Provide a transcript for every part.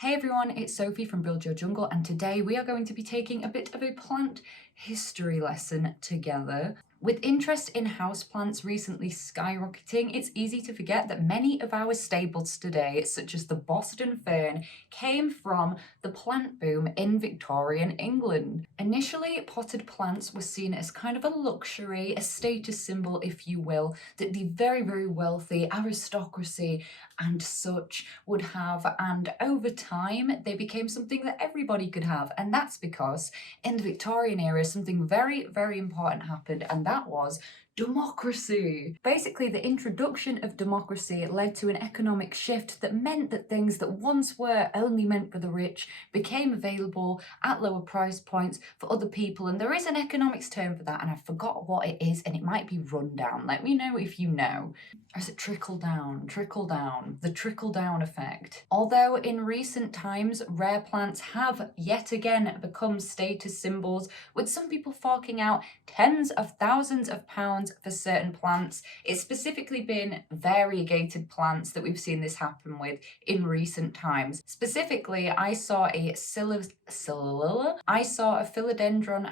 Hey everyone, it's Sophie from Build Your Jungle, and today we are going to be taking a bit of a plant history lesson together. With interest in houseplants recently skyrocketing, it's easy to forget that many of our staples today, such as the Boston fern, came from the plant boom in Victorian England. Initially, potted plants were seen as kind of a luxury, a status symbol, if you will, that the very, very wealthy aristocracy and such would have, and over time they became something that everybody could have. And that's because in the Victorian era something very, very important happened, and that was democracy. Basically, the introduction of democracy led to an economic shift that meant that things that once were only meant for the rich became available at lower price points for other people. And there is an economics term for that, and I forgot what it is, and it might be rundown. Let me know if you know. Or is it trickle down? Trickle down. The trickle down effect. Although in recent times, rare plants have yet again become status symbols, with some people forking out tens of thousands of pounds for certain plants. It's specifically been variegated plants that we've seen this happen with in recent times. Specifically, I saw a philodendron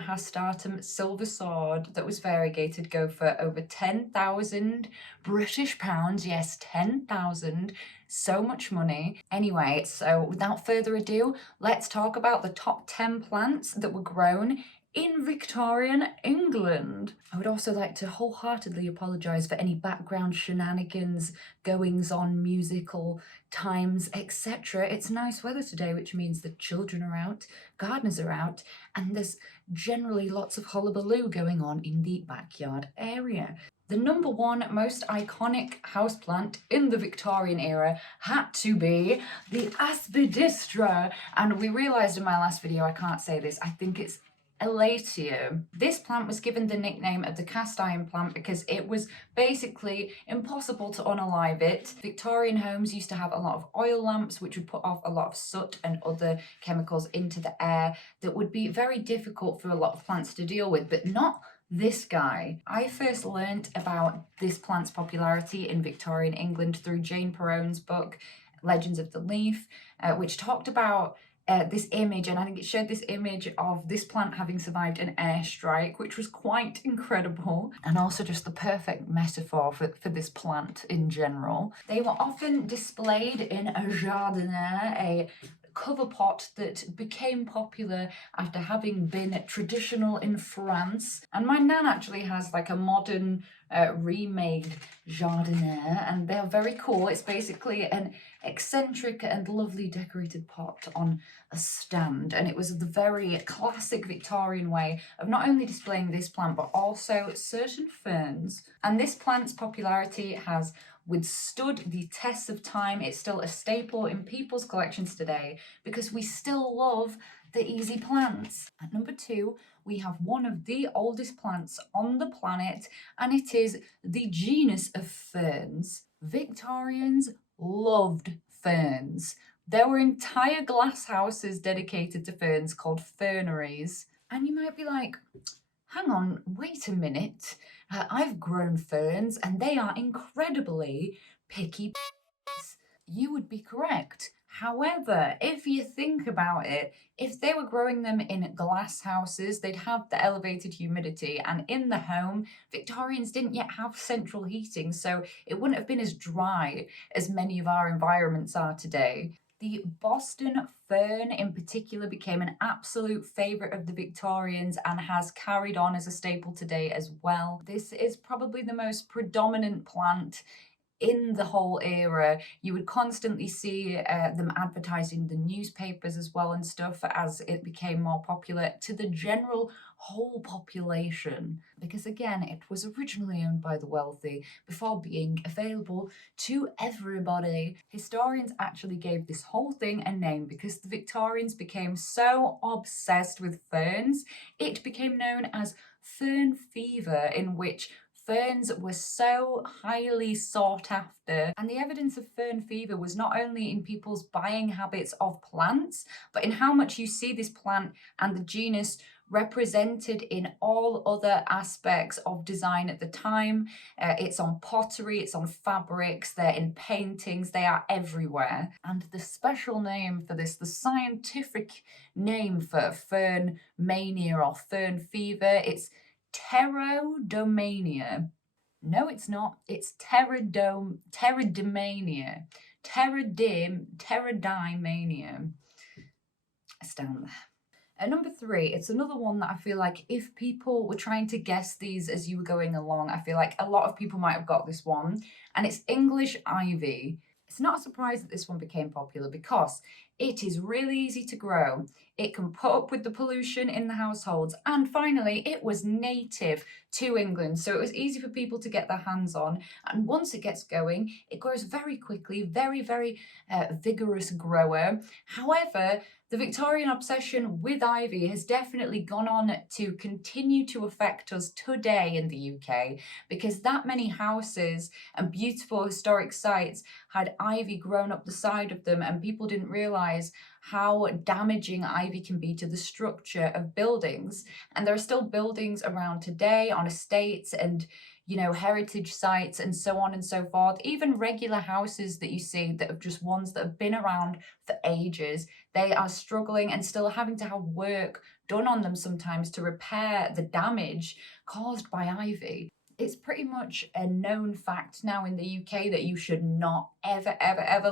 hastatum silver sword that was variegated go for over 10,000 British pounds. Yes, 10,000. So much money. Anyway, so without further ado, let's talk about the top 10 plants that were grown in Victorian England. I would also like to wholeheartedly apologise for any background shenanigans, goings on, musical times, etc. It's nice weather today, which means the children are out, gardeners are out, and there's generally lots of hullabaloo going on in the backyard area. The number one most iconic houseplant in the Victorian era had to be the Aspidistra. And we realised in my last video, I can't say this, I think it's Elatia. This plant was given the nickname of the cast iron plant because it was basically impossible to unalive it. Victorian homes used to have a lot of oil lamps which would put off a lot of soot and other chemicals into the air that would be very difficult for a lot of plants to deal with, but not this guy. I first learnt about this plant's popularity in Victorian England through Jane Perrowne's book, Legends of the Leaf, which talked about this image, and I think it showed this image of this plant having survived an airstrike, which was quite incredible, and also just the perfect metaphor for this plant in general. They were often displayed in a jardiniere, a cover pot that became popular after having been traditional in France. And my nan actually has like a modern remade jardiniere, and they're very cool. It's basically an eccentric and lovely decorated pot on a stand, and it was the very classic Victorian way of not only displaying this plant but also certain ferns. And this plant's popularity has withstood the test of time. It's still a staple in people's collections today because we still love the easy plants. At number two, we have one of the oldest plants on the planet, and it is the genus of ferns. Victorians loved ferns. There were entire glass houses dedicated to ferns called ferneries. And you might be like, hang on, wait a minute. I've grown ferns and they are incredibly picky. You would be correct. However, if you think about it, if they were growing them in glass houses, they'd have the elevated humidity, and in the home, Victorians didn't yet have central heating, so it wouldn't have been as dry as many of our environments are today. The Boston fern in particular became an absolute favourite of the Victorians and has carried on as a staple today as well. This is probably the most predominant plant in the whole era. You would constantly see them advertising the newspapers as well and stuff as it became more popular to the general whole population, because again it was originally owned by the wealthy before being available to everybody. Historians actually gave this whole thing a name because the Victorians became so obsessed with ferns, it became known as fern fever, in which ferns were so highly sought after. And the evidence of fern fever was not only in people's buying habits of plants, but in how much you see this plant and the genus represented in all other aspects of design at the time. It's on pottery, it's on fabrics, they're in paintings, they are everywhere. And the special name for this, the scientific name for fern mania or fern fever, it's pterodomania. No, it's not. It's pteridymania. Pteridymania. It's down there. At number 3, it's another one that I feel like if people were trying to guess these as you were going along, I feel like a lot of people might have got this one, and it's English ivy. It's not a surprise that this one became popular because it is really easy to grow. It can put up with the pollution in the households, and finally, it was native to England, so it was easy for people to get their hands on. And once it gets going, it grows very quickly, very vigorous grower. However, the Victorian obsession with ivy has definitely gone on to continue to affect us today in the UK, because that many houses and beautiful historic sites had ivy grown up the side of them, and people didn't realise how damaging ivy can be to the structure of buildings. And there are still buildings around today on estates and heritage sites and so on and so forth. Even regular houses that you see that are just ones that have been around for ages, they are struggling and still having to have work done on them sometimes to repair the damage caused by ivy. It's pretty much a known fact now in the UK that you should not ever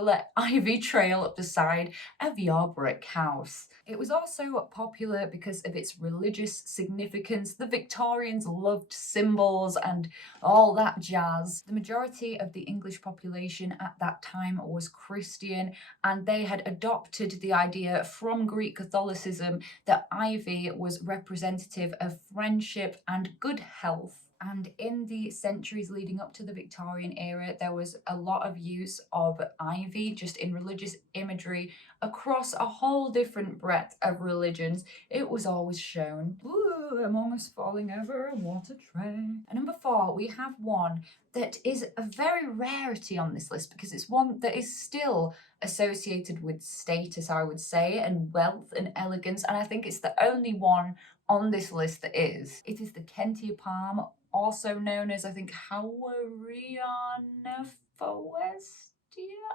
let ivy trail up the side of your brick house. It was also popular because of its religious significance. The Victorians loved symbols and all that jazz. The majority of the English population at that time was Christian, and they had adopted the idea from Greek Catholicism that ivy was representative of friendship and good health. And in the centuries leading up to the Victorian era, there was a lot of use of ivy just in religious imagery across a whole different breadth of religions. It was always shown. Ooh, I'm almost falling over a water tray. At number 4, we have one that is a very rarity on this list because it's one that is still associated with status, I would say, and wealth and elegance. And I think it's the only one on this list that is. It is the Kentia palm, also known as, I think, Howariana foestia?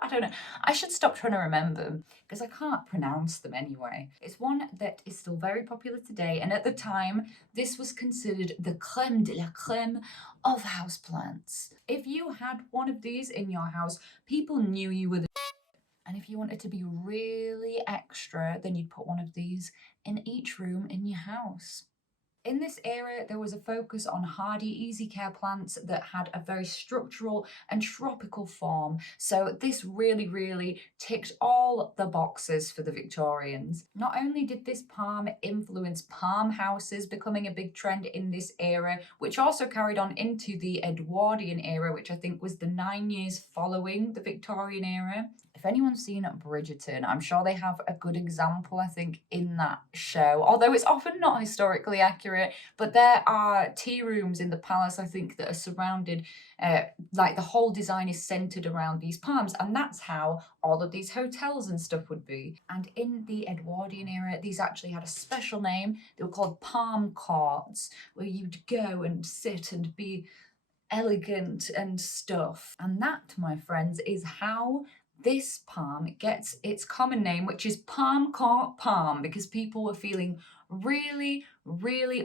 I don't know. I should stop trying to remember because I can't pronounce them anyway. It's one that is still very popular today, and at the time, this was considered the creme de la creme of houseplants. If you had one of these in your house, people knew you were the and if you wanted to be really extra, then you'd put one of these in each room in your house. In this era, there was a focus on hardy, easy care plants that had a very structural and tropical form. So this really ticked all the boxes for the Victorians. Not only did this palm influence palm houses becoming a big trend in this era, which also carried on into the Edwardian era, which I think was the 9 years following the Victorian era. If anyone's seen Bridgerton, I'm sure they have a good example, I think, in that show. Although it's often not historically accurate, but there are tea rooms in the palace, I think, that are surrounded, like the whole design is centered around these palms. And that's how all of these hotels and stuff would be. And in the Edwardian era, these actually had a special name. They were called palm courts, where you'd go and sit and be elegant and stuff. And that, my friends, is how this palm gets its common name, which is palm court palm, because people were feeling really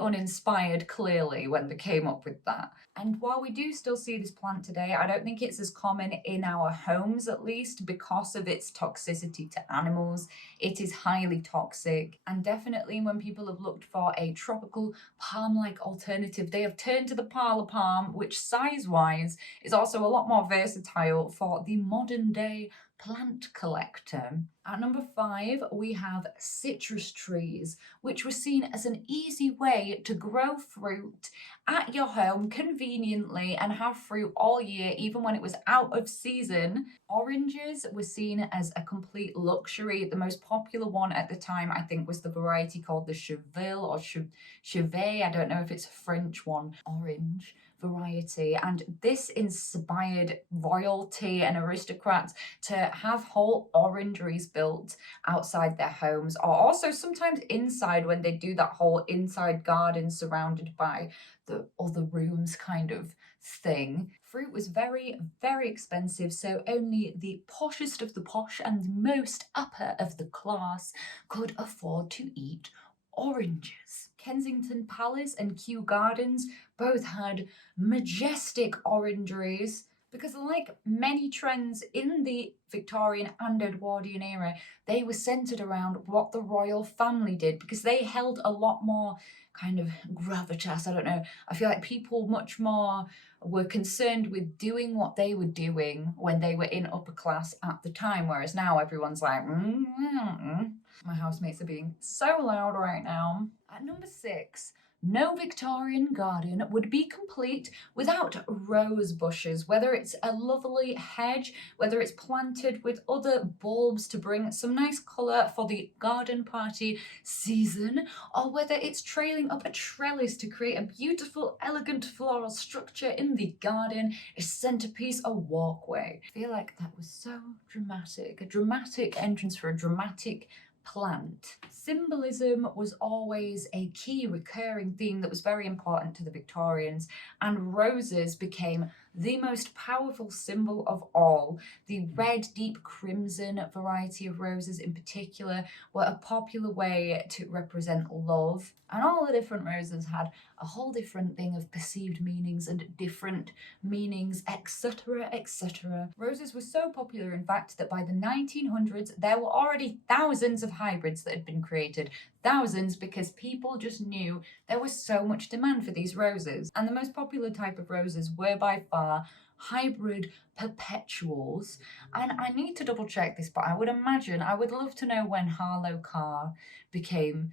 uninspired, clearly, when they came up with that. And while we do still see this plant today, I don't think it's as common in our homes, at least, because of its toxicity to animals. It is highly toxic, and definitely when people have looked for a tropical palm-like alternative, they have turned to the parlour palm, which size-wise is also a lot more versatile for the modern-day plant collector. At number 5, we have citrus trees, which were seen as an easy way to grow fruit at your home conveniently and have fruit all year, even when it was out of season. Oranges were seen as a complete luxury. The most popular one at the time, I think, was the variety called the Cheville or Chevet. I don't know if it's a French one, orange. variety, and this inspired royalty and aristocrats to have whole orangeries built outside their homes, or also sometimes inside when they do that whole inside garden surrounded by the other rooms kind of thing. Fruit was very, very expensive, so only the poshest of the posh and most upper of the class could afford to eat oranges. Kensington Palace and Kew Gardens both had majestic orangeries because, like many trends in the Victorian and Edwardian era, they were centered around what the royal family did because they held a lot more kind of gravitas. I don't know. I feel like people much more were concerned with doing what they were doing when they were in upper class at the time, whereas now everyone's like, My housemates are being so loud right now. At number 6, no Victorian garden would be complete without rose bushes, whether it's a lovely hedge, whether it's planted with other bulbs to bring some nice colour for the garden party season, or whether it's trailing up a trellis to create a beautiful, elegant floral structure in the garden, a centrepiece, a walkway. I feel like that was so dramatic, a dramatic entrance for a dramatic plant. Symbolism was always a key recurring theme that was very important to the Victorians, and roses became the most powerful symbol of all. The red, deep crimson variety of roses in particular were a popular way to represent love, and all the different roses had a whole different thing of perceived meanings and different meanings, etc., etc. Roses were so popular, in fact, that by the 1900s there were already thousands of hybrids that had been created. Thousands, because people just knew there was so much demand for these roses. And the most popular type of roses were by far hybrid perpetuals. And I need to double check this, but I would love to know when Harlow Carr became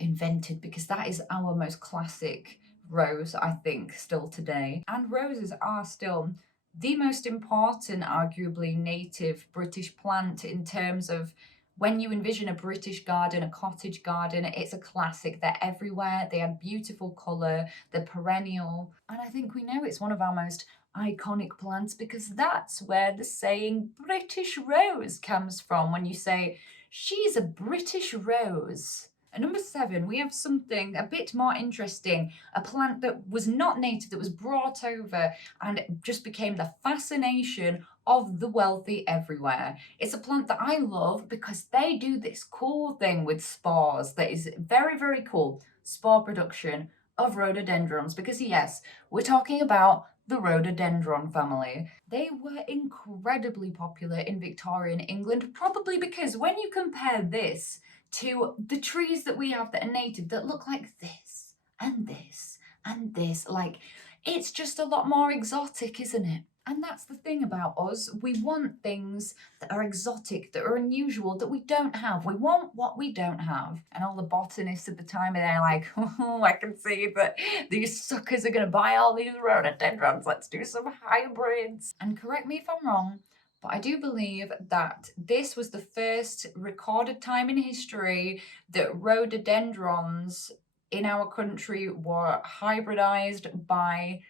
invented, because that is our most classic rose, I think, still today. And roses are still the most important, arguably, native British plant in terms of when you envision a British garden, a cottage garden, it's a classic. They're everywhere, they have beautiful colour, they're perennial, and I think we know it's one of our most iconic plants because that's where the saying British rose comes from, when you say, she's a British rose. At number 7, we have something a bit more interesting, a plant that was not native, that was brought over and just became the fascination of the wealthy everywhere. It's a plant that I love because they do this cool thing with spores that is very, very cool. Spore production of rhododendrons, because yes, we're talking about the rhododendron family. They were incredibly popular in Victorian England, probably because when you compare this to the trees that we have that are native that look like this and this and this, like, it's just a lot more exotic, isn't it? And that's the thing about us. We want things that are exotic, that are unusual, that we don't have. We want what we don't have. And all the botanists at the time are there like, oh, I can see that these suckers are going to buy all these rhododendrons. Let's do some hybrids. And correct me if I'm wrong, but I do believe that this was the first recorded time in history that rhododendrons in our country were hybridized by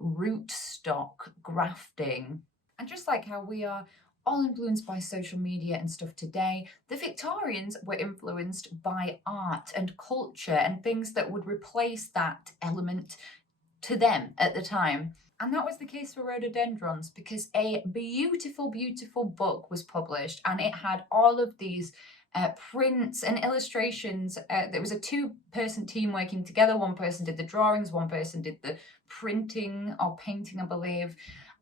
rootstock grafting. And just like how we are all influenced by social media and stuff today, the Victorians were influenced by art and culture and things that would replace that element to them at the time. And that was the case for rhododendrons, because a beautiful, beautiful book was published and it had all of these prints and illustrations. There was a 2-person team working together. One person did the drawings, one person did the printing or painting, I believe.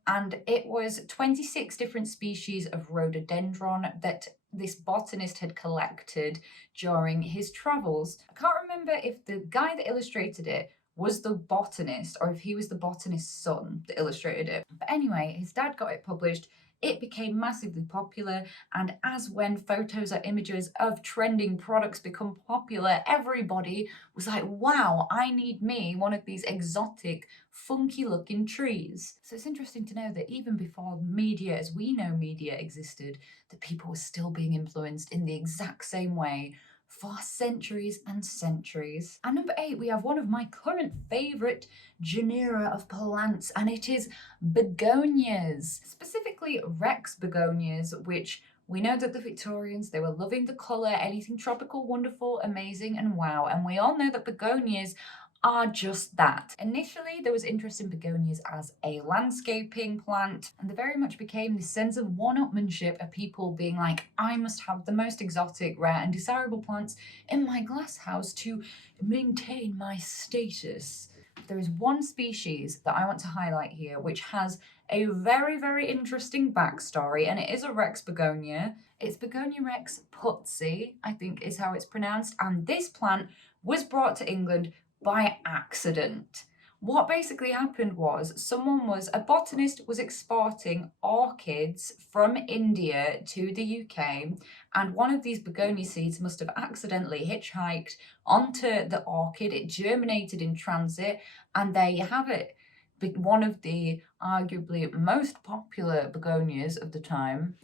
And it was 26 different species of rhododendron that this botanist had collected during his travels. I can't remember if the guy that illustrated it was the botanist or if he was the botanist's son that illustrated it. But anyway, his dad got it published. It became massively popular, and as when photos or images of trending products become popular, everybody was like, wow, I need me one of these exotic, funky looking trees. So it's interesting to know that even before media, as we know media existed, that people were still being influenced in the exact same way for centuries and centuries. And number 8, we have one of my current favourite genera of plants, and it is begonias, specifically Rex begonias, which we know that the Victorians, they were loving the colour, anything tropical, wonderful, amazing, and wow. And we all know that begonias are just that. Initially, there was interest in begonias as a landscaping plant, and they very much became this sense of one-upmanship of people being like, I must have the most exotic, rare, and desirable plants in my glass house to maintain my status. There is one species that I want to highlight here, which has a very, very interesting backstory, and it is a Rex begonia. It's Begonia Rex Putzi, I think is how it's pronounced, and this plant was brought to England by accident. What basically happened was a botanist was exporting orchids from India to the UK, and one of these begonia seeds must have accidentally hitchhiked onto the orchid. It germinated in transit, and there you have it. One of the arguably most popular begonias of the time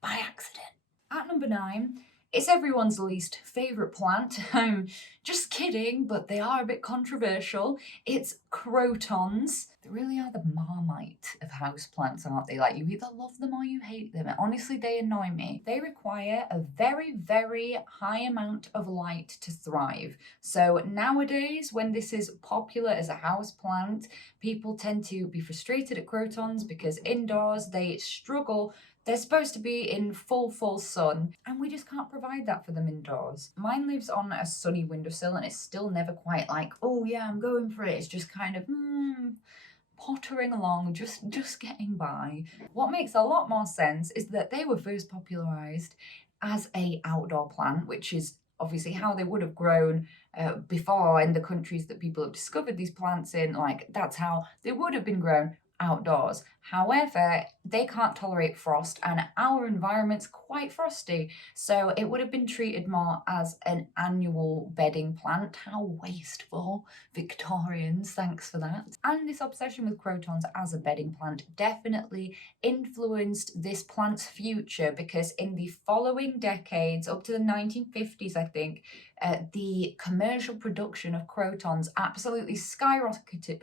by accident. At number 9, it's everyone's least favourite plant. I'm just kidding, but they are a bit controversial. It's crotons. They really are the Marmite of houseplants, aren't they? Like, you either love them or you hate them. Honestly, they annoy me. They require a very, very high amount of light to thrive. So nowadays, when this is popular as a houseplant, people tend to be frustrated at crotons because indoors they struggle. They're supposed to be in full sun, and we just can't provide that for them indoors. Mine lives on a sunny windowsill, and it's still never quite like, oh yeah, I'm going for it. It's just kind of, pottering along, just getting by. What makes a lot more sense is that they were first popularised as a outdoor plant, which is obviously how they would have grown before in the countries that people have discovered these plants in. Like, that's how they would have been grown outdoors. However, they can't tolerate frost, and our environment's quite frosty, so it would have been treated more as an annual bedding plant. How wasteful. Victorians, thanks for that. And this obsession with crotons as a bedding plant definitely influenced this plant's future, because in the following decades, up to the 1950s, I think, the commercial production of crotons absolutely skyrocketed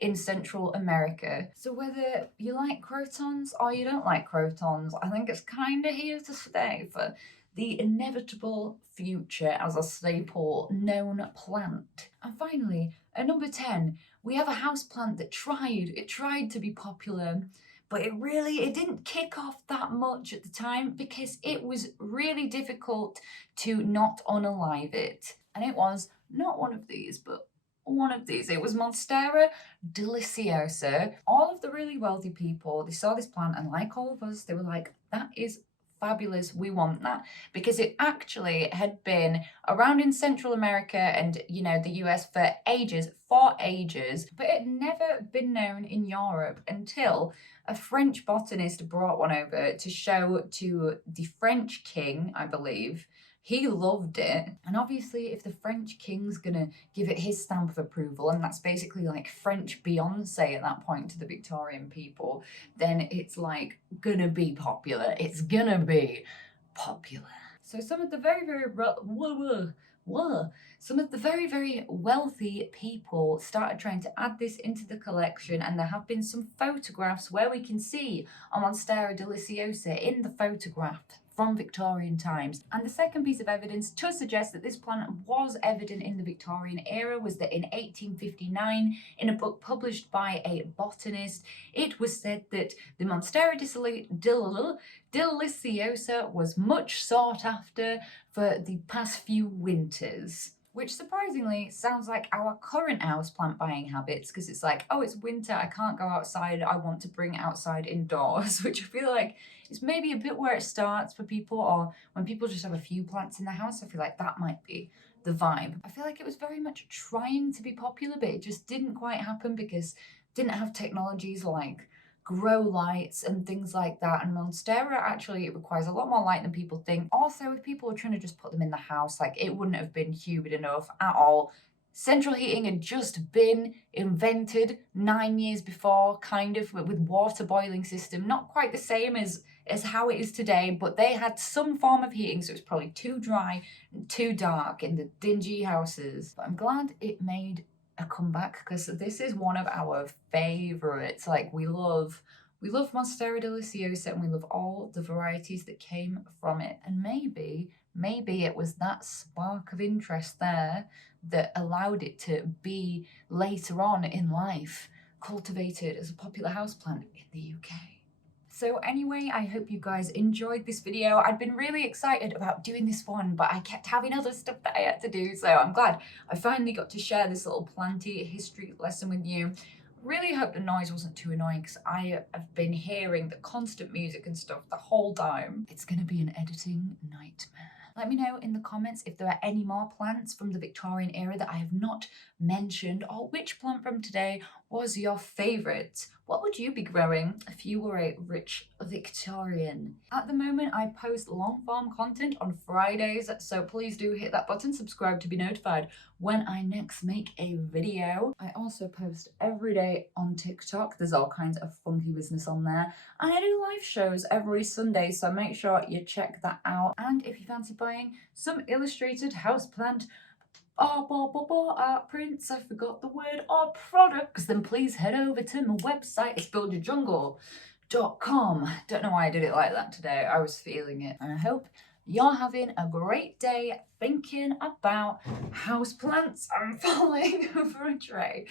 in Central America. So whether you like crotons or you don't like crotons, I think it's kind of here to stay for the inevitable future as a staple known plant. And finally, at number 10, we have a houseplant that tried to be popular, but it didn't kick off that much at the time because it was really difficult to not unalive it. And it was not one of these, but one of these. It was Monera deliciosa. All of the really wealthy people, they saw this plant, and like all of us, they were like, that is fabulous, we want that, because it actually had been around in Central America and, you know, the US for ages, but it had never been known in Europe until a French botanist brought one over to show to the French king, I believe. He loved it. And obviously, if the French king's gonna give it his stamp of approval, and that's basically like French Beyonce at that point to the Victorian people, then it's like gonna be popular. It's gonna be popular. So some of the very, very wealthy people started trying to add this into the collection, and there have been some photographs where we can see a Monera deliciosa in the photograph from Victorian times. And the second piece of evidence to suggest that this plant was evident in the Victorian era was that in 1859, in a book published by a botanist, it was said that the Monera deliciosa was much sought after for the past few winters. Which surprisingly sounds like our current houseplant buying habits, because it's like, oh, it's winter, I can't go outside, I want to bring outside indoors, which I feel like is maybe a bit where it starts for people, or when people just have a few plants in the house, I feel like that might be the vibe. I feel like it was very much trying to be popular, but it just didn't quite happen because it didn't have technologies like grow lights and things like that, and Monera actually it requires a lot more light than people think. Also, if people were trying to just put them in the house, like, it wouldn't have been humid enough at all. Central heating had just been invented 9 years before, kind of, with water boiling system, not quite the same as as how it is today, but they had some form of heating, so it was probably too dry and too dark in the dingy houses. But I'm glad it made a comeback, because this is one of our favorites. Like, we love Monstera deliciosa, and we love all the varieties that came from it. And maybe it was that spark of interest there that allowed it to be later on in life cultivated as a popular houseplant in the UK. So anyway, I hope you guys enjoyed this video. I'd been really excited about doing this one, but I kept having other stuff that I had to do, so I'm glad I finally got to share this little planty history lesson with you. Really hope the noise wasn't too annoying, because I have been hearing the constant music and stuff the whole time. It's gonna be an editing nightmare. Let me know in the comments if there are any more plants from the Victorian era that I have not mentioned, or which plant from today was your favourite. What would you be growing if you were a rich Victorian? At the moment, I post long form content on Fridays, so please do hit that button, subscribe to be notified when I next make a video. I also post every day on TikTok. There's all kinds of funky business on there. And I do live shows every Sunday, so make sure you check that out. And if you fancy buying some illustrated houseplant art prints, I forgot the word, or products, then please head over to my website. It's buildyourjungle.com. Don't know why I did it like that today. I was feeling it. And I hope you're having a great day thinking about houseplants and falling over a tray.